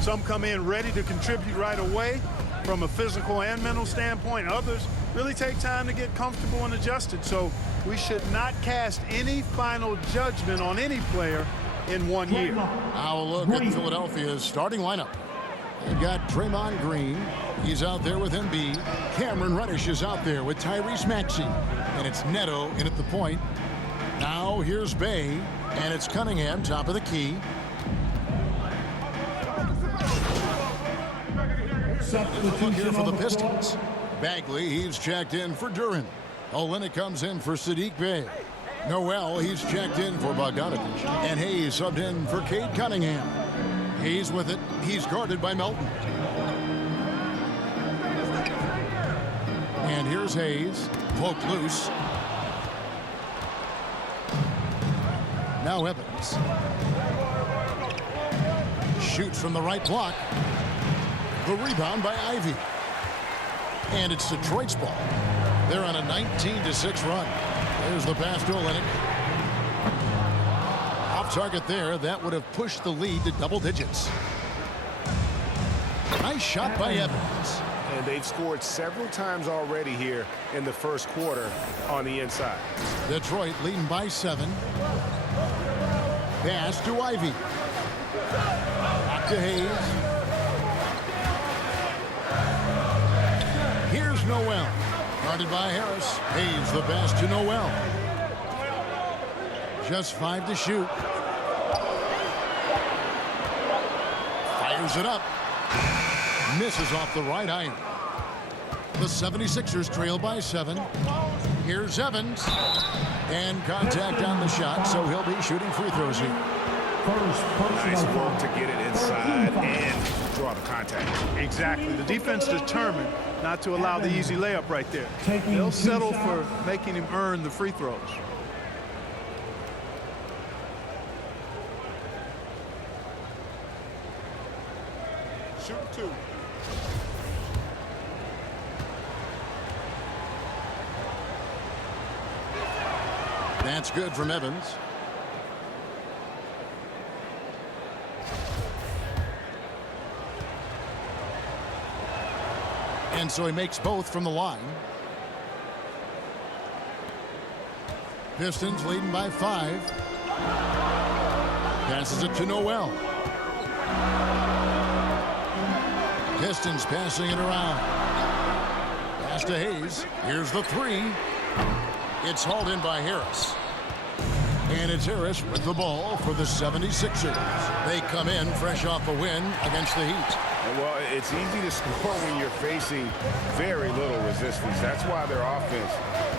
Some come in ready to contribute right away from a physical and mental standpoint. Others really take time to get comfortable and adjusted. So we should not cast any final judgment on any player in 1 year. Now a look at Philadelphia's starting lineup. They've got Draymond Green. He's out there with Embiid. Cameron Reddish is out there with Tyrese Maxey. And it's Neto in at the point. Now here's Bay. And it's Cunningham, top of the key. Look here for the Pistons. Bagley, he's checked in for Duran. Olynyk comes in for Sadiq Bey. Noel, he's checked in for Bogdanovic. And Hayes subbed in for Cade Cunningham. Hayes with it. He's guarded by Melton. And here's Hayes. Poked loose. Now Evans. Shoots from the right block. The rebound by Ivy. And it's Detroit's ball. They're on a 19-6 run. There's the pass to Olynyk. Off target there. That would have pushed the lead to double digits. Nice shot by Evans. And they've scored several times already here in the first quarter on the inside. Detroit leading by 7. Pass to Ivy. Back to Hayes. Here's Noel. Guarded by Harris. Hayes the pass to Noel. Just 5 to shoot. Fires it up. Misses off the right iron. The 76ers trail by 7. Here's Evans. And contact on the shot, so he'll be shooting free throws here. Nice work to get it inside and draw the contact. Exactly. The defense determined not to allow the easy layup right there. They'll settle for making him earn the free throws. Shoot 2. That's good from Evans. And so he makes both from the line. Pistons leading by 5. Passes it to Noel. Pistons passing it around. Pass to Hayes. Here's the 3. It's hauled in by Harris. And it's Harris with the ball for the 76ers. They come in fresh off a win against the Heat. Well, it's easy to score when you're facing very little resistance. That's why their offense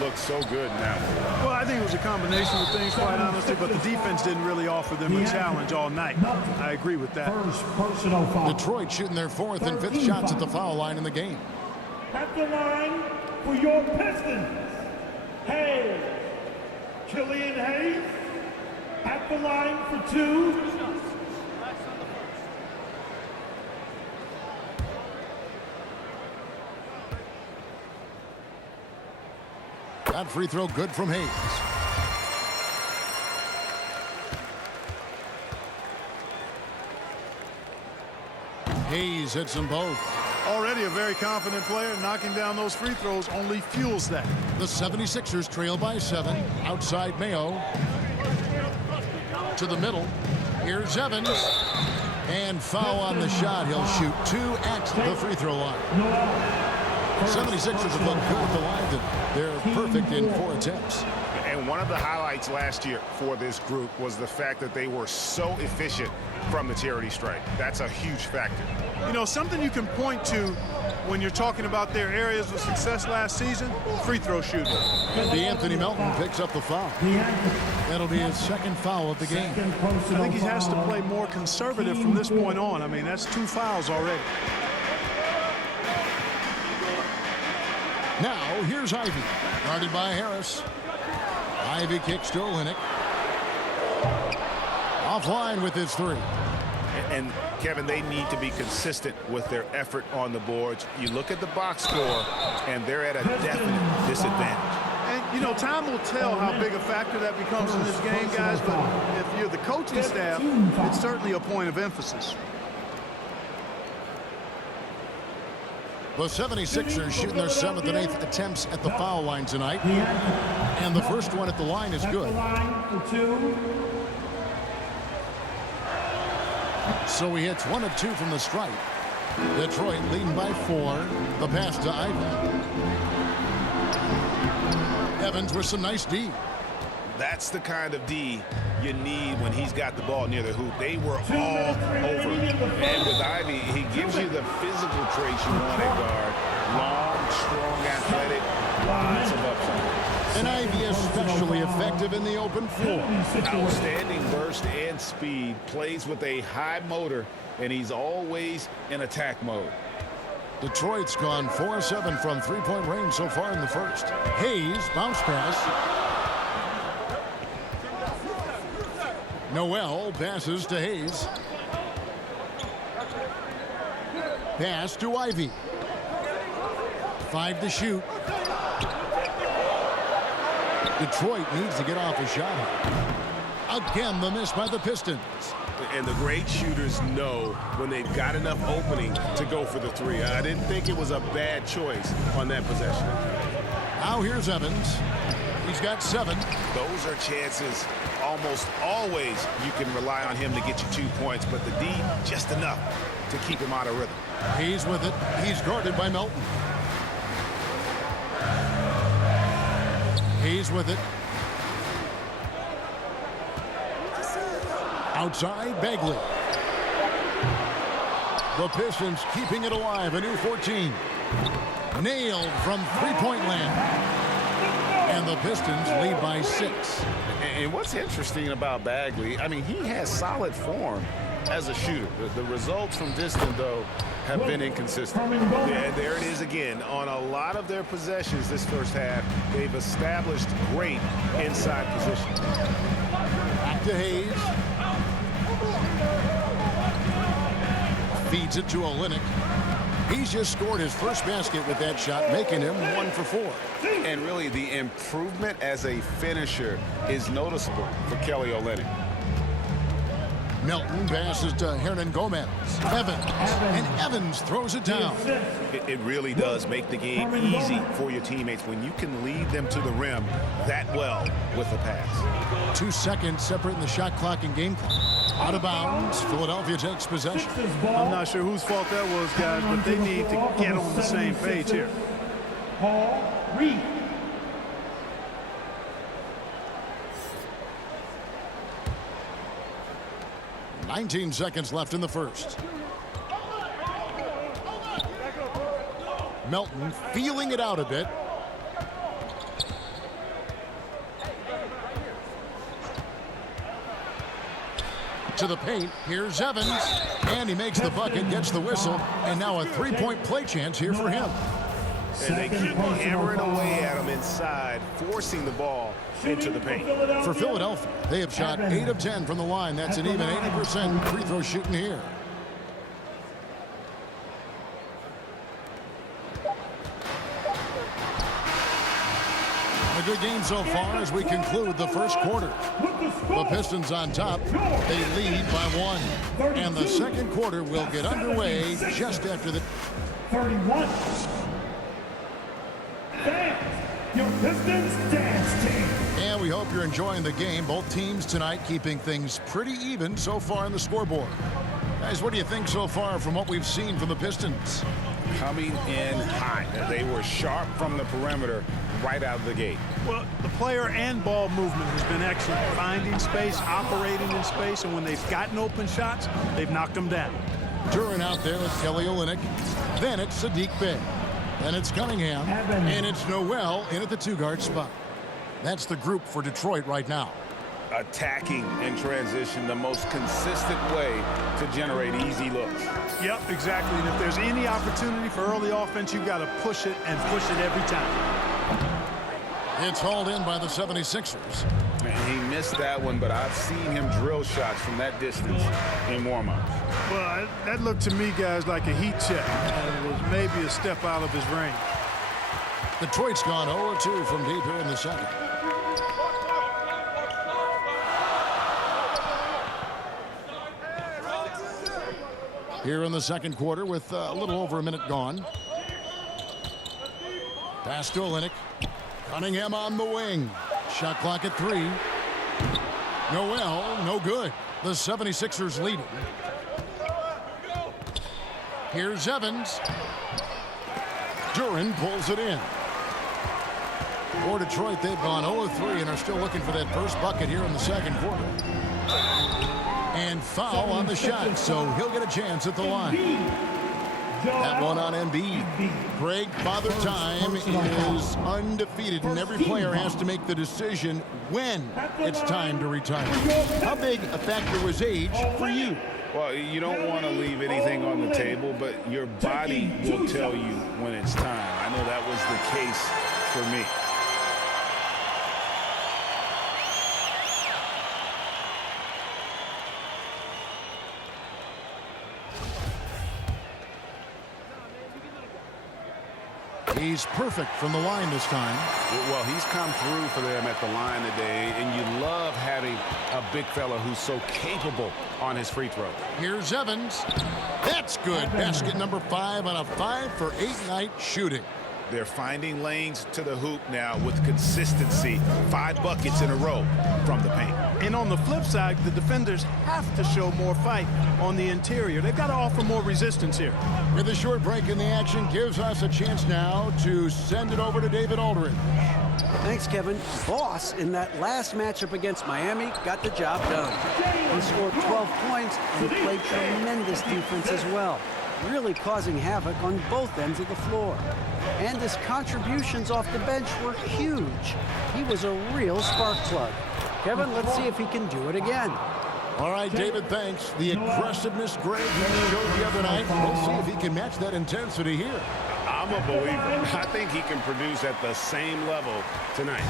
looks so good now. Well, I think it was a combination of things, quite honestly, but the defense didn't really offer them a challenge all night. I agree with that. First personal foul. Detroit shooting their 4th and 5th shots at the foul line in the game. At the line for your Pistons, Hayes. Killian Hayes. At the line for 2. That free throw good from Hayes. Hayes hits them both. Already a very confident player. Knocking down those free throws only fuels that. The 76ers trail by 7. Outside Mayo. To the middle. Here's Evans. And foul on the shot. He'll shoot 2 at the free throw line. 76ers have looked good at the line today. They're perfect in 4 attempts. And one of the highlights last year for this group was the fact that they were so efficient from the charity stripe. That's a huge factor. You know, something you can point to when you're talking about their areas of success last season, free throw shooting. And Anthony Melton picks up the foul. That'll be his 2nd foul of the game. I think he has to play more conservative from this point on. I mean, that's 2 fouls already. Now, here's Ivy. Guarded by Harris. Ivy kicks to Olynyk. Offline with his 3. And Kevin, they need to be consistent with their effort on the boards. You look at the box score, and they're at a definite disadvantage. And, you know, time will tell how big a factor that becomes in this game, guys, but if you're the coaching staff, it's certainly a point of emphasis. The 76ers shooting their 7th and 8th attempts at the foul line tonight. And the first one at the line is good. Line for 2. So he hits 1 of 2 from the stripe. Detroit leading by 4. The pass to Ivy. Evans with some nice D. That's the kind of D you need when he's got the ball near the hoop. They were all over. And with Ivy, he gives you the physical traits you want at guard. Long, strong, athletic, lots of upside. And Ivy especially effective in the open floor. Outstanding burst and speed. Plays with a high motor, and he's always in attack mode. Detroit's gone 4-7 from three-point range so far in the first. Hayes, bounce pass. Noel passes to Hayes. Pass to Ivy. 5 to shoot. Detroit needs to get off a shot. Again, the miss by the Pistons. And the great shooters know when they've got enough opening to go for the 3. I didn't think it was a bad choice on that possession. Now here's Evans. He's got 7. Those are chances almost always you can rely on him to get you 2 points, but the D just enough to keep him out of rhythm. He's with it. He's guarded by Melton. He's with it. Outside, Bagley. The Pistons keeping it alive. A new 14. Nailed from three-point land. And the Pistons lead by 6. And what's interesting about Bagley, I mean, he has solid form as a shooter. The results from distance, though, have been inconsistent. And there it is again. On a lot of their possessions this first half, they've established great inside position. Back to Hayes. Feeds it to Olynyk. He's just scored his first basket with that shot, making him 1 for 4. And really, the improvement as a finisher is noticeable for Kelly Olynyk. Melton passes to Hernan Gomez. Evans. And Evans throws it down. It really does make the game easy for your teammates when you can lead them to the rim that well with the pass. 2 seconds separating the shot clock and game clock. Out of bounds. Philadelphia takes possession. I'm not sure whose fault that was, guys, but they need to get on the same page here. Paul Reed. $19 seconds left in the first. Melton feeling it out a bit. To the paint. Here's Evans. And he makes the bucket, gets the whistle, and now a three-point play chance here for him. And they keep hammering away at him inside, forcing the ball into the paint. For Philadelphia, they have shot 8 of 10 from the line. That's an even 80% free throw shooting here. A good game so far as we conclude the first quarter. The Pistons on top. They lead by 1. And the second quarter will get underway just after the 31. Fans, your Pistons dance team. And we hope you're enjoying the game. Both teams tonight keeping things pretty even so far on the scoreboard. Guys, what do you think so far from what we've seen from the Pistons? Coming in hot. They were sharp from the perimeter right out of the gate. Well, the player and ball movement has been excellent. Finding space, operating in space, and when they've gotten open shots, they've knocked them down. During out there is Kelly Olynyk. Then it's Sadiq Bey. Then it's Cunningham. And it's Noel in at the 2-guard spot. That's the group for Detroit right now. Attacking in transition, the most consistent way to generate easy looks. Yep, exactly. And if there's any opportunity for early offense, you've got to push it and push it every time. It's hauled in by the 76ers. And he missed that one, but I've seen him drill shots from that distance in warm-ups. Well, that looked to me, guys, like a heat check. And it was maybe a step out of his range. Detroit's gone 0-2 from deep here in the second. Here in the second quarter with a little over a minute gone. Pass to Olynyk. Cunningham on the wing. Shot clock at 3. Noel, no good. The 76ers leading. Here's Evans. Duran pulls it in. For Detroit, they've gone 0-3 and are still looking for that first bucket here in the second quarter. And foul on the shot, so he'll get a chance at the line. That one on Embiid. Greg, Father Time is undefeated, and every player has to make the decision when it's time to retire. How big a factor was age for you? Well, you don't want to leave anything on the table, but your body will tell you when it's time. I know that was the case for me. He's perfect from the line this time. Well, he's come through for them at the line today, and you love having a big fella who's so capable on his free throw. Here's Evans. That's good. Basket number 5 on a 5-for-8 night shooting. They're finding lanes to the hoop now with consistency. 5 buckets in a row from the paint. And on the flip side, the defenders have to show more fight on the interior. They've got to offer more resistance here. With a short break in the action, gives us a chance now to send it over to David Aldridge. Thanks, Kevin. Boss, in that last matchup against Miami, got the job done. He scored 12 points and played tremendous defense as well, really causing havoc on both ends of the floor. And his contributions off the bench were huge. He was a real spark plug. Kevin, let's see if he can do it again. All right, David, thanks. The aggressiveness Greg showed the other night. We'll see if he can match that intensity here. I'm a believer. I think he can produce at the same level tonight.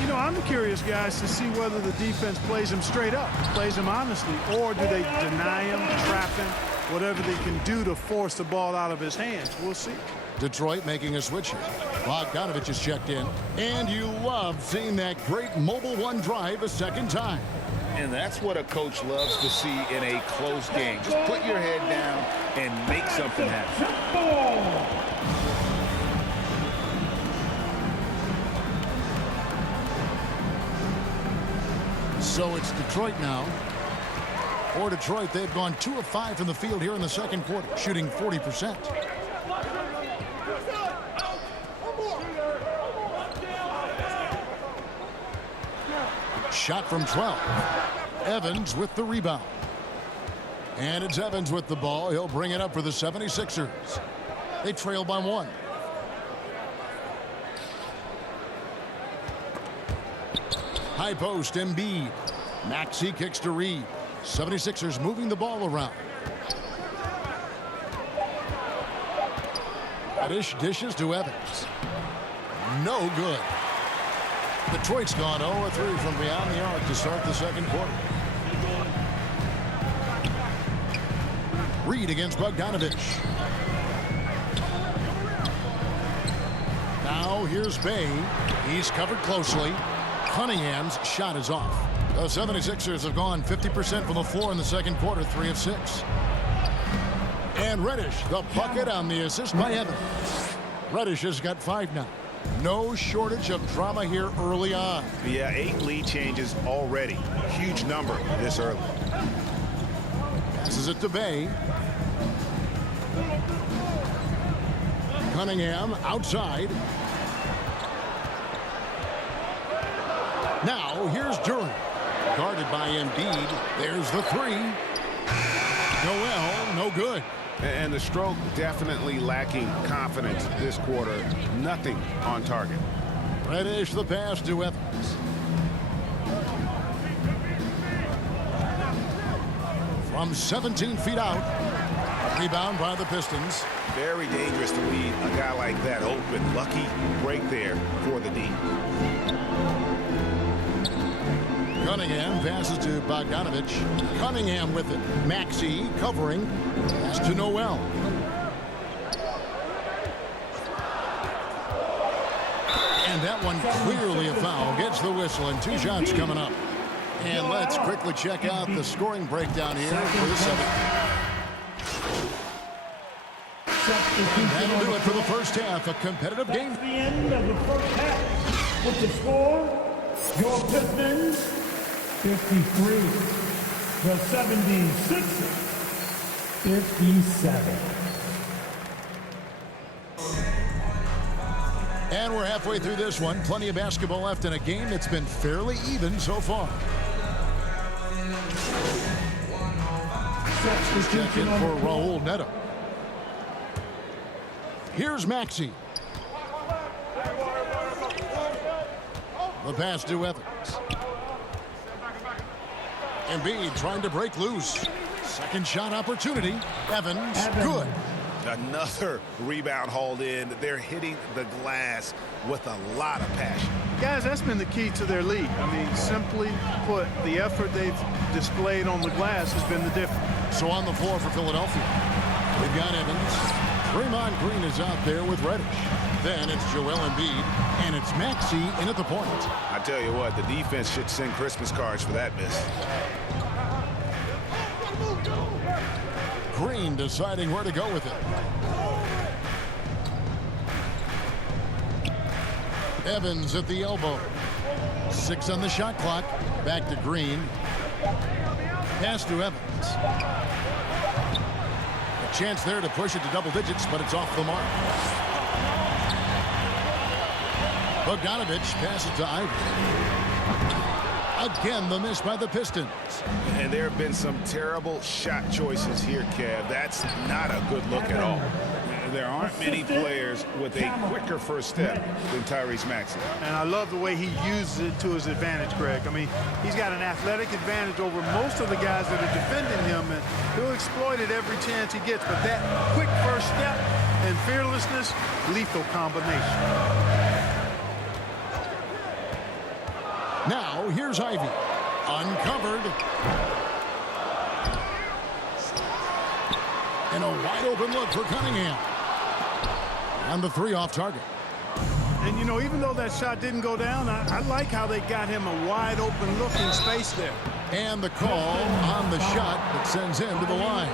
You know, I'm curious, guys, to see whether the defense plays him straight up, plays him honestly, or do they deny him, trap him, whatever they can do to force the ball out of his hands. We'll see. Detroit making a switch here. Bogdanovich is checked in. And you love seeing that great mobile one drive a second time. And that's what a coach loves to see in a close game. Just put your head down and make something happen. So it's Detroit now. For Detroit, they've gone 2 of 5 from the field here in the second quarter, shooting 40%. Shot from 12. Evans with the rebound. And it's Evans with the ball. He'll bring it up for the 76ers. They trail by 1. High post, Embiid. Maxey kicks to Reed. 76ers moving the ball around. Reddish dishes to Evans. No good. Detroit's gone 0-3 from beyond the arc to start the second quarter. Reed against Bogdanovich. Now here's Bay. He's covered closely. Cunningham's shot is off. The 76ers have gone 50% from the floor in the second quarter, 3 of 6. And Reddish, the bucket on the assist by Evans. Reddish has got 5 now. No shortage of drama here early on. Yeah, 8 lead changes already. Huge number this early. Passes it to Bay. Cunningham outside. Now here's Duran. Guarded by Embiid. There's the 3. Noel, no good. And the stroke definitely lacking confidence this quarter. Nothing on target. Reddish the pass to Evans. From 17 feet out. Rebound by the Pistons. Very dangerous to leave a guy like that open. Lucky break there for the D. Cunningham passes to Bogdanovich. Cunningham with it. Maxey covering. Pass to Noel. And that one clearly a foul. Gets the whistle and 2 shots coming up. And let's quickly check out the scoring breakdown here for the 7th. That'll do it for the first half. A competitive game. That's the end of the first half. With the score, your Pistons 53, the 76ers 57. And we're halfway through this one. Plenty of basketball left in a game that's been fairly even so far. Check in for Raul Neto. Here's Maxey. The pass to Evans. Embiid trying to break loose. Second shot opportunity. Evans, good. Another rebound hauled in. They're hitting the glass with a lot of passion. Guys, that's been the key to their lead. I mean, simply put, the effort they've displayed on the glass has been the difference. So on the floor for Philadelphia, we've got Evans. Draymond Green is out there with Reddish. Then it's Joel Embiid, and it's Maxey in at the point. I tell you what, the defense should send Christmas cards for that miss. Green deciding where to go with it. Evans at the elbow. 6 on the shot clock. Back to Green. Pass to Evans. A chance there to push it to double digits, but it's off the mark. Bogdanovich passes to Ivy. Again, the miss by the Pistons. And there have been some terrible shot choices here, Kev. That's not a good look at all. There aren't many players with a quicker first step than Tyrese Maxey. And I love the way he uses it to his advantage, Greg. I mean, he's got an athletic advantage over most of the guys that are defending him, and he'll exploit it every chance he gets. But that quick first step and fearlessness, lethal combination. Now, here's Ivy. Uncovered. And a wide open look for Cunningham. And the 3 off target. And, you know, even though that shot didn't go down, I like how they got him a wide open look in space there. And the call on the shot that sends him to the line.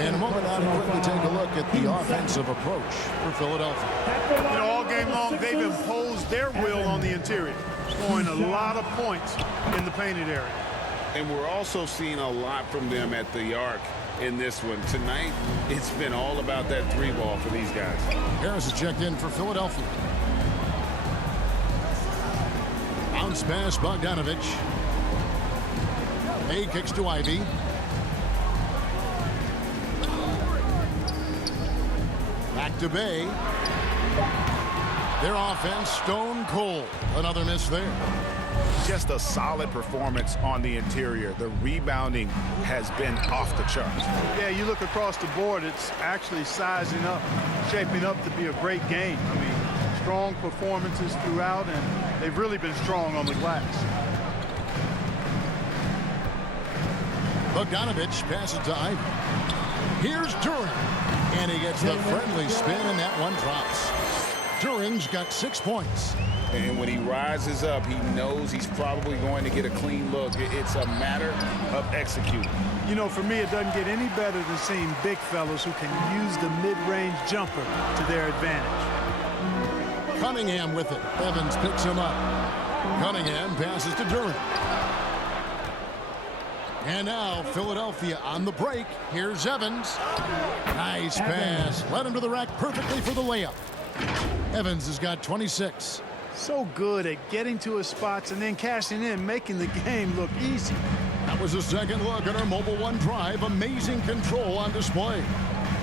In a moment, I'll quickly take a look at the offensive approach for Philadelphia. You know, all game long, they've imposed their will on the interior, scoring a lot of points in the painted area. And we're also seeing a lot from them at the arc in this one. Tonight, it's been all about that 3 ball for these guys. Harris is checked in for Philadelphia. Bounce pass, Bogdanovich. A kicks to Ivy. Back to Bay. Their offense stone cold. Another miss there. Just a solid performance on the interior. The rebounding has been off the charts. Yeah, you look across the board, it's actually sizing up, shaping up to be a great game. I mean, strong performances throughout, and they've really been strong on the glass. Bogdanovich passes to Ivy. Here's Duran. And he gets the friendly spin, and that one drops. Duran's got 6 points. And when he rises up, he knows he's probably going to get a clean look. It's a matter of executing. You know, for me, it doesn't get any better than seeing big fellas who can use the mid-range jumper to their advantage. Cunningham with it. Evans picks him up. Cunningham passes to Duran. And now Philadelphia on the break. Here's Evans. Nice pass. Led him to the rack perfectly for the layup. Evans has got 26. So good at getting to his spots and then cashing in, making the game look easy. That was a second look at our Mobile One drive. Amazing control on display.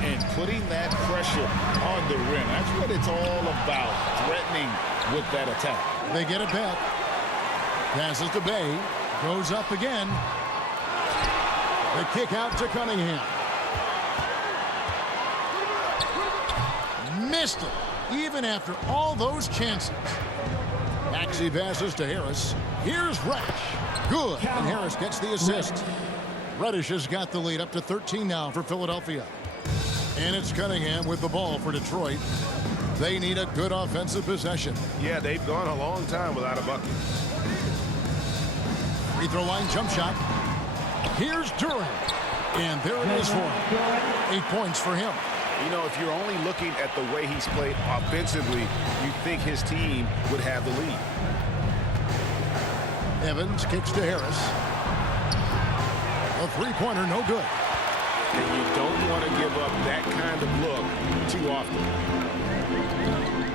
And putting that pressure on the rim. That's what it's all about, threatening with that attack. They get it back. Passes to Bay. Goes up again. The kick out to Cunningham. Missed it, even after all those chances. Maxey passes to Harris. Here's Reddish. Good, and Harris gets the assist. Reddish has got the lead up to 13 now for Philadelphia. And it's Cunningham with the ball for Detroit. They need a good offensive possession. Yeah, they've gone a long time without a bucket. Free throw line jump shot. Here's Duran. And there it is for him. 8 points for him. You know, if you're only looking at the way he's played offensively, you think his team would have the lead. Evans kicks to Harris. A three-pointer, no good. And you don't want to give up that kind of look too often.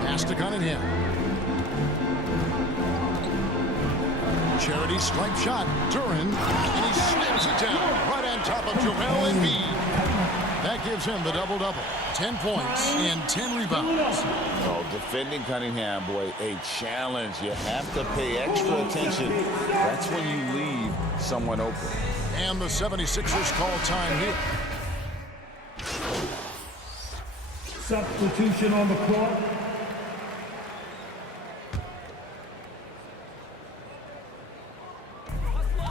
Pass to Cunningham. Charity stripe shot. Turin, and he slams it down right on top of Joel Embiid. That gives him the double-double. 10 points and 10 rebounds. Oh, defending Cunningham, boy, a challenge. You have to pay extra attention. That's when you leave someone open. And the 76ers call time here. Substitution on the court.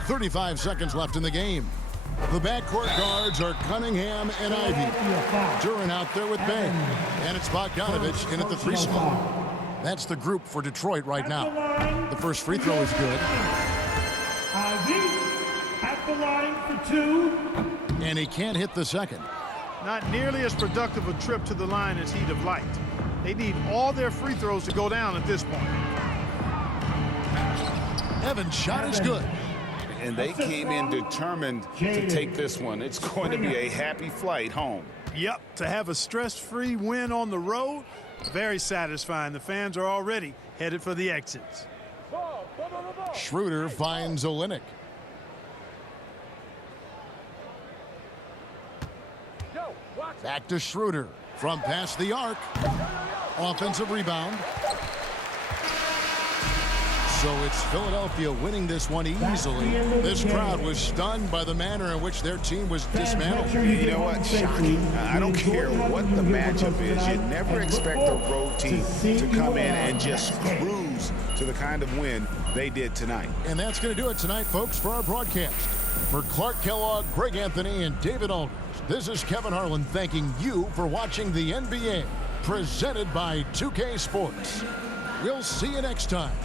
.35 seconds left in the game. The backcourt guards are Cunningham and Ivy. Duran out there with Ben. And it's Bogdanovich in at the free spot. That's the group for Detroit right now. The first free throw is good. Ivy at the line for 2. And he can't hit the second. Not nearly as productive a trip to the line as he'd have liked. They need all their free throws to go down at this point. Evans' shot is good. And they came in determined to take this one. It's going to be a happy flight home. Yep, to have a stress-free win on the road, very satisfying. The fans are already headed for the exits. Schroeder finds Olynyk. Back to Schroeder from past the arc. Offensive rebound. So it's Philadelphia winning this one easily. This crowd was stunned by the manner in which their team was dismantled. You know what? Shocking. I don't care what the matchup is. You never expect a road team to come in and just cruise to the kind of win they did tonight. And that's going to do it tonight, folks, for our broadcast. For Clark Kellogg, Greg Anthony, and David Aldridge, this is Kevin Harlan thanking you for watching the NBA, presented by 2K Sports. We'll see you next time